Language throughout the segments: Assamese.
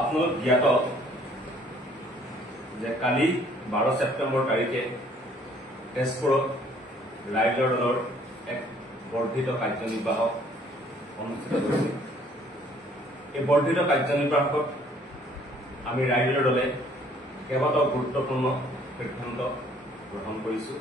আপোনালোক জ্ঞাত যে কালি 12 ছেপ্টেম্বৰ তাৰিখে তেজপুৰত ৰাইজৰ দলৰ এক বৰ্ধিত কাৰ্যনিৰ্বাহক অনুষ্ঠিত হৈছিল। এই বৰ্ধিত কাৰ্যনিৰ্বাহকত আমি ৰাইজৰ দলে কেইবাটাও গুৰুত্বপূৰ্ণ সিদ্ধান্ত গ্ৰহণ কৰিছো।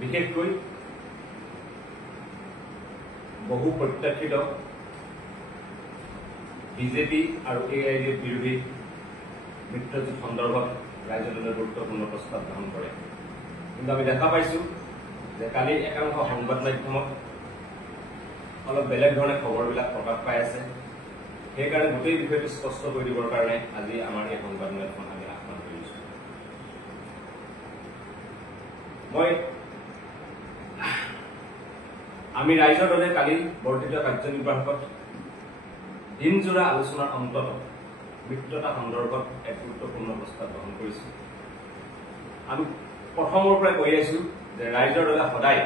বিশেষকৈ বহু প্ৰত্যাশিত বিজেপি আৰু AIADৰ বিৰোধী মিত্ৰজোঁট সন্দৰ্ভত ৰাইজৰ দলে গুৰুত্বপূৰ্ণ প্ৰস্তাৱ গ্ৰহণ কৰে। কিন্তু আমি দেখা পাইছো যে কালি একাংশ সংবাদ মাধ্যমত অলপ বেলেগ ধৰণে খবৰবিলাক প্ৰকাশ পাই আছে। সেইকাৰণে গোটেই বিষয়টো স্পষ্ট কৰি দিবৰ কাৰণে আজি আমাৰ এই সংবাদমেলখন আমি আহ্বান কৰিছো। আমি ৰাইজৰ দলে কালি বৰ্ধিত কাৰ্যনিৰ্বাহকত দিনজোৰা আলোচনাৰ অন্তত মিত্ৰতা সন্দৰ্ভত এক গুৰুত্বপূৰ্ণ প্ৰস্তাৱ গ্ৰহণ কৰিছো। আমি প্ৰথমৰ পৰাই কৈ আছো যে ৰাইজৰ দলে সদায়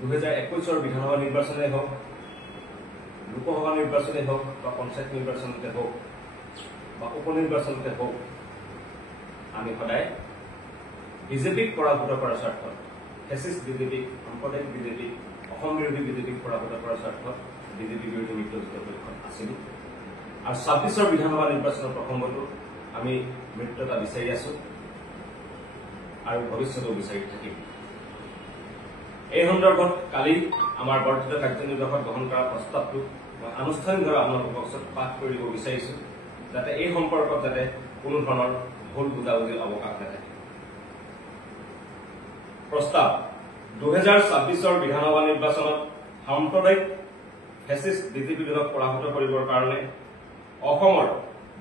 2021 বিধানসভা নিৰ্বাচনেই হওক, লোকসভা নিৰ্বাচনেই হওক বা পঞ্চায়ত নিৰ্বাচনতে হওক বা উপ নিৰ্বাচনতে হওক, আমি সদায় বিজেপিক পৰাভূত কৰাৰ স্বাৰ্থত, ফেচিষ্ট বিজেপিক, সাম্প্ৰদায়িক বিজেপিক, অসম বিৰোধী বিজেপিক পৰাভূত কৰাৰ স্বাৰ্থত বিজেপি বিৰোধী মিত্ৰজোঁটৰ পক্ষত আছিলো। আৰু 26 বিধানসভা নিৰ্বাচনৰ প্ৰসংগতো আমি মিত্ৰতা বিচাৰি আছো আৰু ভৱিষ্যতেও বিচাৰি থাকিম। এই সন্দৰ্ভত কালি আমাৰ বৰ্ধিত কাৰ্যনিৰ্বাহকত গ্ৰহণ কৰা প্ৰস্তাৱটো মই আনুষ্ঠানিকভাৱে আপোনালোকৰ ওচৰত পাঠ কৰি দিব বিচাৰিছো, যাতে এই সম্পৰ্কত যাতে কোনো ধৰণৰ ভুল বুজাবুজিৰ অৱকাশ নাথাকে। প্ৰস্তাৱ: 2026 বিধানসভা নিৰ্বাচনত সাম্প্ৰদায়িক ফেচিষ্ট বিজেপি দলক পৰাভূত কৰিবৰ কাৰণে অসমৰ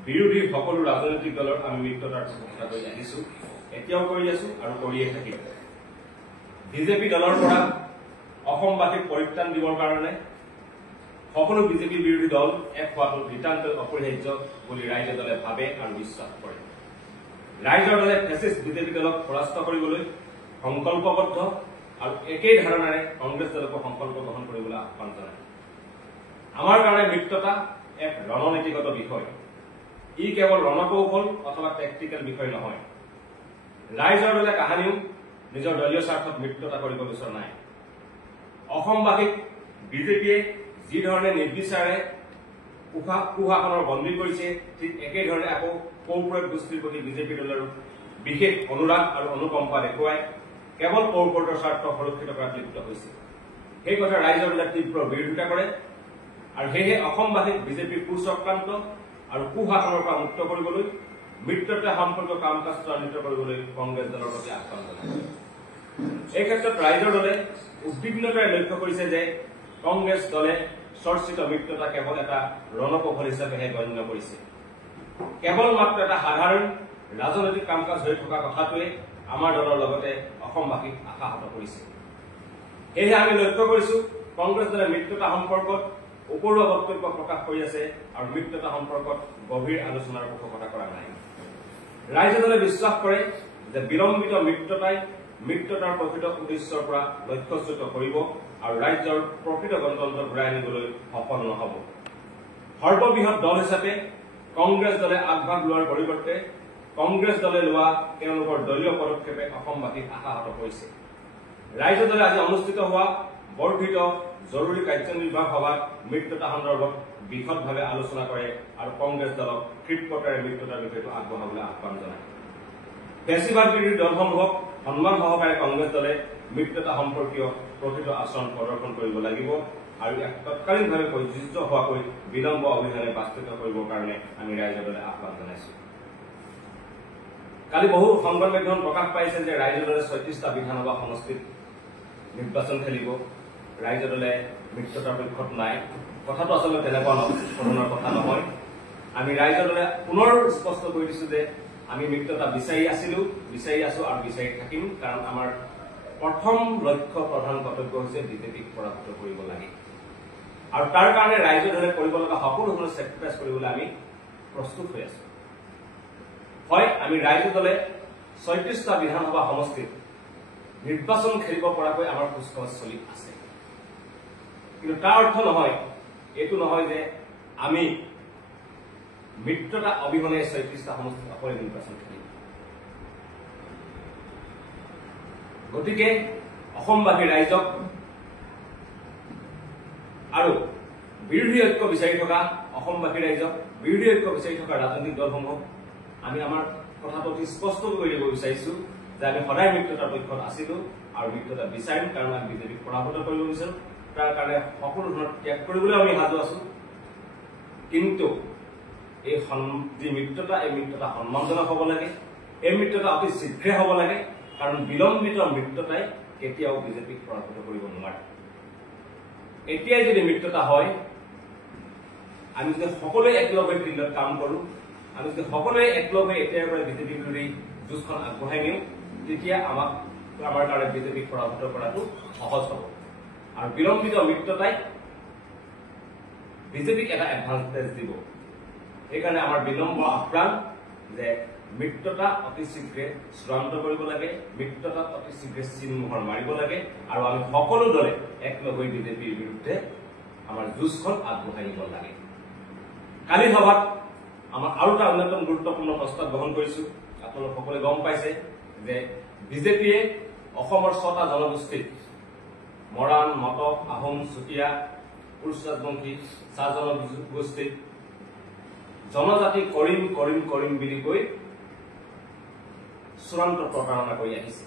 বিৰোধী সকলো ৰাজনৈতিক দলৰ আমি মিত্ৰতাৰ চেষ্টা কৰি আহিছো, এতিয়াও কৰি আছো আৰু কৰিয়ে থাকিম। বিজেপি দলৰ পৰা অসমবাসীক পৰিত্ৰাণ দিবৰ কাৰণে সকলো বিজেপি বিৰোধী দল এক হোৱাটো নিতান্তই অপৰিহাৰ্য বুলি ৰাইজৰ দলে ভাবে আৰু বিশ্বাস কৰে। ৰাইজৰ দলে ফেচিষ্ট বিজেপি দলক পৰাস্ত কৰিবলৈ সংকল্পবদ্ধ আৰু একেই ধাৰণাৰে কংগ্ৰেছ দলকো সংকল্প গ্ৰহণ কৰিবলৈ আহ্বান জনায়। আমাৰ কাৰণে মিত্ৰতা এক ৰণনীতিগত বিষয়। ই কেৱল ৰণকৌশল অথবা টেকটিকেল বিষয় নহয়। ৰাইজৰ দলে কাহানিও নিজৰ দলীয় স্বাৰ্থত মিত্ৰতা কৰিব বিচৰা নাই। অসমবাসীক বিজেপিয়ে যি ধৰণে নিৰ্বিচাৰে কুশাসনৰ বন্দী কৰিছে, ঠিক একেধৰণে আকৌ কৰ্পৰেট গোষ্ঠীৰ প্ৰতি বিজেপি দলৰ বিশেষ অনুৰাগ আৰু অনুকম্পা দেখুৱাই কেৱল কৰ্পৰেটৰ স্বাৰ্থ সুৰক্ষিত কৰাত লিপ্ত হৈছে। সেই কথা ৰাইজৰ দলে তীব্ৰ বিৰোধিতা কৰে আৰু সেয়েহে অসমবাসীক বিজেপিৰ কুচক্ৰান্ত আৰু কুশাসনৰ পৰা মুক্ত কৰিবলৈ মিত্ৰতা সম্পৰ্কীয় কাম কাজ ত্বৰান্বিত কৰিবলৈ কংগ্ৰেছ দলৰ প্ৰতি আহ্বান জনায়। এই ক্ষেত্ৰত ৰাইজৰ দলে উদ্বিগ্নতাৰে লক্ষ্য কৰিছে যে কংগ্ৰেছ দলে চৰ্চিত মিত্ৰতা কেৱল এটা ৰণকৌশল হিচাপেহে গণ্য কৰিছে। কেৱল মাত্ৰ এটা সাধাৰণ ৰাজনৈতিক কাম কাজ হৈ থকা কথাটোৱে আমাৰ দলৰ লগতে অসমবাসীক আশাহত কৰিছে। সেয়েহে আমি লক্ষ্য কৰিছো কংগ্ৰেছ দলে মিত্ৰতা সম্পৰ্কত উপৰুৱা বক্তব্য প্ৰকাশ কৰি আছে আৰু মিত্ৰতা সম্পৰ্কত গভীৰ আলোচনাৰ পোষকতা কৰা নাই। ৰাইজৰ দলে বিশ্বাস কৰে যে বিলম্বিত মিত্ৰতাই মিত্ৰতাৰ প্ৰকৃত উদ্দেশ্যৰ পৰা লক্ষ্যচ্যুত কৰিব আৰু ৰাজ্যৰ প্ৰকৃত গণতন্ত্ৰ ঘূৰাই আনিবলৈ সফল নহব। সৰ্ববৃহৎ দল হিচাপে কংগ্ৰেছ দলে আগভাগ লোৱাৰ পৰিৱৰ্তে কংগ্ৰেছ দলে লোৱা তেওঁলোকৰ দলীয় পদক্ষেপে অসমবাসীক আশাহত কৰিছে। ৰাইজৰ দলে আজি অনুষ্ঠিত হোৱা বৰ্ধিত জৰুৰী কাৰ্যনিৰ্বাহক সভাত মিত্ৰতা সন্দৰ্ভত বিশদভাৱে আলোচনা কৰে আৰু কংগ্ৰেছ দলক ক্ষীপ্ৰতাৰে মিত্ৰতাৰ বিষয়টো আগবঢ়াবলৈ আহ্বান জনায়। ফেচিবাদ বিৰোধী দলসমূহক সন্মান সহকাৰে কংগ্ৰেছ দলে মিত্ৰতা সম্পৰ্কীয় প্ৰকৃত আচৰণ প্ৰদৰ্শন কৰিব লাগিব আৰু ইয়াক তৎকালীনভাৱে প্ৰযোজ্য হোৱাকৈ বিলম্ব অবিহনে বাস্তৱিত কৰিবৰ কাৰণে আমি ৰাইজৰ দলে আহ্বান জনাইছো। কালি বহু সংবাদ মাধ্যমত প্ৰকাশ পাইছে যে ৰাইজৰ দলে 36টা বিধানসভা সমষ্টিত নিৰ্বাচন খেলিব, ৰাইজৰ দলে মিত্ৰতাৰ পক্ষত নাই। কথাটো আচলতে তেনেকুৱা ধৰণৰ কথা নহয়। আমি ৰাইজৰ দলে পুনৰ স্পষ্ট কৰি দিছো যে আমি মিত্ৰতা বিচাৰি আছো আৰু বিচাৰি থাকিম, কাৰণ আমাৰ প্ৰথম লক্ষ্য প্ৰধান কৰ্তব্য হৈছে বিজেপিক পৰাভূত কৰিব লাগে আৰু তাৰ কাৰণে ৰাইজৰ দলে কৰিব লগা সকলো ধৰণৰ চেক্ৰিফাইচ কৰিবলৈ আমি প্ৰস্তুত হৈ আছো। হয়, আমি ৰাইজৰ দলে 36টা বিধানসভা সমষ্টিত নিৰ্বাচন খেলিব পৰাকৈ আমাৰ কুচকাৱাজ চলি আছে, কিন্তু তাৰ অৰ্থ নহয় এইটো নহয় যে আমি মিত্ৰতা অবিহনে ৩৬টা সমষ্টিত অকলে নিৰ্বাচন খেলিম। গতিকে অসমবাসী ৰাইজক আৰু বিৰোধী ঐক্য বিচাৰি থকা অসমবাসী ৰাইজক, বিৰোধী ঐক্য বিচাৰি থকা ৰাজনৈতিক দলসমূহক আমি আমাৰ কথাটো অতি স্পষ্ট কৰি দিব বিচাৰিছো যে আমি সদায় মিত্ৰতাৰ পক্ষত আছিলো আৰু মিত্ৰতা বিচাৰিম, কাৰণ আমি বিজেপিক পৰাভূত কৰিব বিচাৰো। তাৰ কাৰণে সকলো ধৰণৰ ত্যাগ কৰিবলৈ আমি সাজু আছো। কিন্তু এই যি মিত্ৰতা, এই মিত্ৰতা সন্মানজনক হ'ব লাগে, এই মিত্ৰতা অতি শীঘ্ৰে হ'ব লাগে, কাৰণ বিলম্বিত মিত্ৰতাই কেতিয়াও বিজেপিক পৰাভূত কৰিব নোৱাৰে। এতিয়াই যদি মিত্ৰতা হয়, আমি যদি সকলোৱে একলগ হৈ ফিল্ডত কাম কৰো, আমি যদি সকলোৱে একলগ হৈ এতিয়াৰ পৰা বিজেপি বিৰোধী যুঁজখন আগবঢ়াই নিওঁ, তেতিয়া আমাৰ কাৰণে বিজেপিক পৰাভূত কৰাটো সহজ হ'ব। আৰু বিলম্বিত মিত্ৰতাই বিজেপিক এটা এডভান্টেজ দিব। সেইকাৰণে আমাৰ বিনম্ৰ আহ্বান যে মিত্ৰতা অতি শীঘ্ৰে চূড়ান্ত কৰিব লাগে, মিত্ৰতাত অতি শীঘ্ৰে চিনমোহৰ মাৰিব লাগে, আৰু আমি সকলো দলে একলগ হৈ বিজেপিৰ বিৰুদ্ধে আমাৰ যুঁজখন আগবঢ়াই নিব লাগে। কালিৰ সভাত আমাৰ আৰু এটা অন্যতম গুৰুত্বপূৰ্ণ প্ৰস্তাৱ গ্ৰহণ কৰিছো। আপোনালোক সকলোৱে গম পাইছে যে বিজেপিয়ে অসমৰ 6টা জনগোষ্ঠীক মৰাণ, মটক, আহোম, চুতীয়া, কোচ ৰাজবংশী, চাহ জনগোষ্ঠীক জনজাতি কৰিম কৰিম কৰিম বুলি কৈ চূড়ান্ত প্ৰতাৰণা কৰি আহিছে।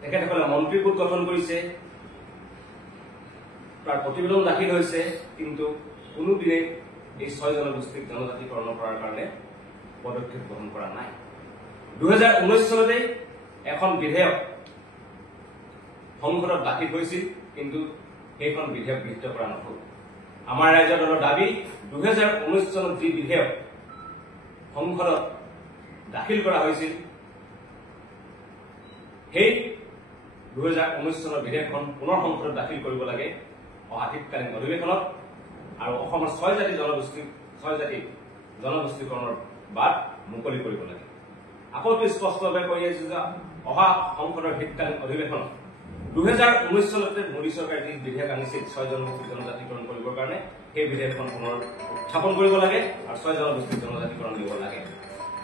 তেখেতসকলে মন্ত্ৰী গোট গঠন কৰিছে, তাৰ প্ৰতিবেদন দাখিল হৈছে, কিন্তু কোনোদিনে এই 6 জনগোষ্ঠীক জনজাতিকৰণ কৰাৰ কাৰণে পদক্ষেপ গ্ৰহণ কৰা নাই। 2019 চনতে এখন বিধেয়ক সংসদত দাখিল হৈছিল, কিন্তু সেইখন বিধেয়ক গৃহীত কৰা নহল। আমাৰ ৰাইজৰ দলৰ দাবী, 2019 চনত যি বিধেয়ক সংসদত দাখিল কৰা হৈছিল, সেই 2019 চনৰ বিধেয়কখন পুনৰ সংসদত দাখিল কৰিব লাগে অহা শীতকালীন অধিৱেশনত, আৰু অসমৰ 6 জাতি জনগোষ্ঠীকৰণৰ বাট মুকলি কৰিব লাগে। আকৌ স্পষ্টভাৱে কৈ আহিছো যে অহা সংসদৰ শীতকালীন অধিৱেশনত 2019 চনতে মোদী চৰকাৰে যি বিধেয়ক আনিছিল 6 জনগোষ্ঠী জনজাতিকৰণ কৰিবৰ কাৰণে, সেই বিধেয়কখন পুনৰ উত্থাপন কৰিব লাগে আৰু 6 জনগোষ্ঠী জনজাতিকৰণ দিব লাগে।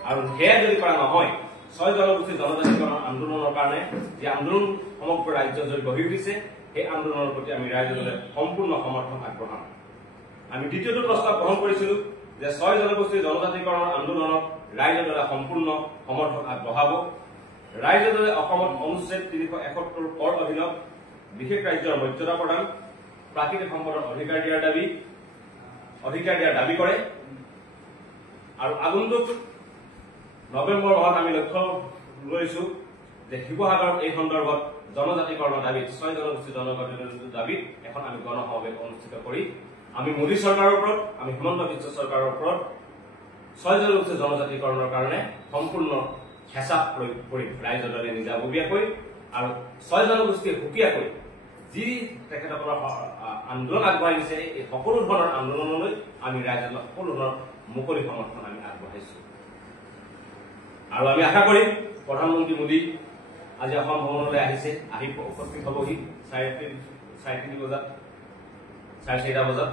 আৰু সেয়া যদি কৰা নহয়, 6 জনগোষ্ঠী জনজাতিকৰণ আন্দোলনৰ কাৰণে যি আন্দোলন সমগ্ৰ ৰাজ্য জুৰি গঢ়ি উঠিছে, সেই আন্দোলনৰ প্ৰতি আমি ৰাইজৰ দলে সম্পূৰ্ণ সমৰ্থন আগবঢ়াম। আমি দ্বিতীয়টো প্ৰস্তাৱ গ্ৰহণ কৰিছিলো যে 6 জনগোষ্ঠী জনজাতিকৰণৰ আন্দোলনত ৰাইজৰ দলে সম্পূৰ্ণ সমৰ্থন আগবঢ়াব। ৰাইজৰ দলে অসমত অনুচ্ছেদ 371 কৰ অধীনত বিশেষ ৰাজ্যৰ মৰ্যাদা প্ৰদান, প্ৰাকৃতিক সম্পদৰ অধিকাৰ দিয়াৰ দাবী কৰে। আৰু আগন্তুক নৱেম্বৰ মাহত আমি লক্ষ্য লৈছো যে শিৱসাগৰত এই সন্দৰ্ভত জনজাতিকৰণৰ দাবীত 6 জনগোষ্ঠী জনজাতিকৰণৰ দাবীত এখন আমি গণসমাৱেশ অনুষ্ঠিত কৰি আমি মোদী চৰকাৰৰ ওপৰত, আমি হিমন্ত বিশ্ব চৰকাৰৰ ওপৰত 6 জনগোষ্ঠী জনজাতিকৰণৰ কাৰণে সম্পূৰ্ণ হেঁচা প্ৰয়োগ কৰি ৰাইজৰ দলে নিজাববীয়াকৈ আৰু 6 জনগোষ্ঠীয়ে সুকীয়াকৈ যি তেখেতসকলৰ আন্দোলন আগবঢ়াই দিছে, এই সকলো ধৰণৰ আন্দোলনলৈ আমি ৰাইজৰ সকলো ধৰণৰ মুকলি সমৰ্থন আমি আগবঢ়াইছো। আৰু আমি আশা কৰিম প্ৰধানমন্ত্ৰী মোদী আজি অসম ভ্ৰমণলৈ আহিছে, আহি উপস্থিত হবহি 4:30 বজাত, 4:30 বজাত।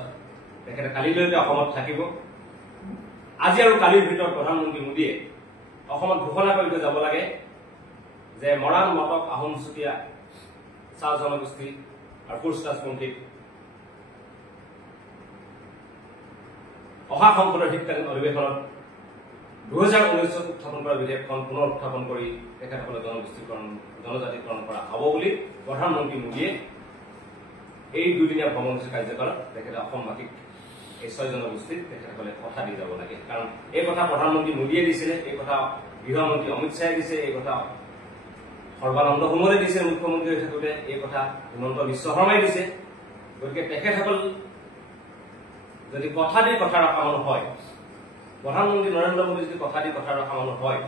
তেখেতে কালিলৈকে অসমত থাকিব। আজি আৰু কালিৰ ভিতৰত প্ৰধানমন্ত্ৰী মোদীয়ে অসমত ঘোষণা কৰি থৈ যাব লাগে যে মৰাণ, মটক, আহোম, চুতীয়া, চাহ জনগোষ্ঠী আৰু কোচ ৰাজবংশীক অহা সংসদৰ শীতকালীন অধিৱেশনত 2019 উত্থাপন কৰা বিধেয়কখন পুনৰ উত্থাপন কৰি তেখেতসকলে জনজাতিকৰণ কৰা হ'ব বুলি প্ৰধানমন্ত্ৰী মোদীয়ে এই 2দিনীয়া ভ্ৰমণসূচী কাৰ্যকালত তেখেতে অসমবাসীক এই 6 জনগোষ্ঠীক তেখেতসকলে কথা দি যাব লাগে। কাৰণ এই কথা প্ৰধানমন্ত্ৰী মোদীয়ে দিছিলে, এই কথা গৃহমন্ত্ৰী অমিত শ্বাহে দিছে, এই কথা সৰ্বানন্দ সোণোৱালে দিছে মুখ্যমন্ত্ৰী হৈ থাকোঁতে, এই কথা হিমন্ত বিশ্ব শৰ্মাই দিছে। গতিকে তেখেতসকল যদি কথা দি কথা ৰখা মানুহ হয়, প্ৰধানমন্ত্ৰী নৰেন্দ্ৰ মোদী যদি কথা দি কথা ৰখা মানুহ হয়,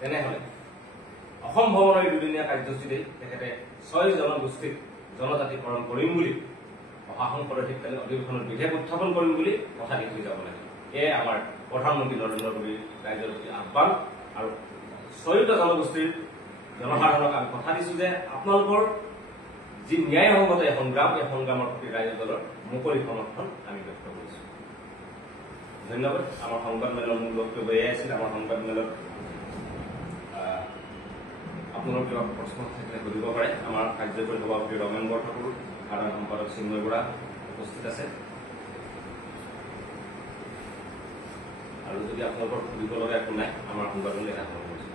তেনেহলে অসম ভ্ৰমণৰ এই 2দিনীয়া কাৰ্যসূচীতে তেখেতে 6 জনগোষ্ঠীক জনজাতিকৰণ কৰিম বুলি, অহা সংসদৰ শীতকালীন অধিৱেশনত বিধেয়ক উত্থাপন কৰিম বুলি কথা দি থৈ যাব লাগে। এয়াই আমাৰ প্ৰধানমন্ত্ৰী নৰেন্দ্ৰ মোদীৰ ৰাইজৰ প্ৰতি আহ্বান। আৰু 6টা জনগোষ্ঠীৰ জনসাধাৰণক আমি কথা দিছো যে আপোনালোকৰ যি ন্যায়সংগত এই সংগ্ৰাম, এই সংগ্ৰামৰ প্ৰতি ৰাইজৰ দলৰ মুকলি সমৰ্থন আমি ব্যক্ত কৰিছোঁ। ধন্যবাদ। আমাৰ সংবাদমেলৰ মূল বক্তব্য এয়াই আছিল। আমাৰ সংবাদমেলত আপোনালোক কিবা প্ৰশ্ন থাকিলে সুধিব পাৰে। আমাৰ কাৰ্যকৰী সভাপতি ৰমেন বৰঠাকুৰ, সাধাৰণ সম্পাদক চিন্ময় বৰা উপস্থিত আছে। আৰু যদি আপোনালোকৰ সুধিব লগা একো নাই, আমাৰ সংবাদমেল এটা সামৰণি কৰিছোঁ।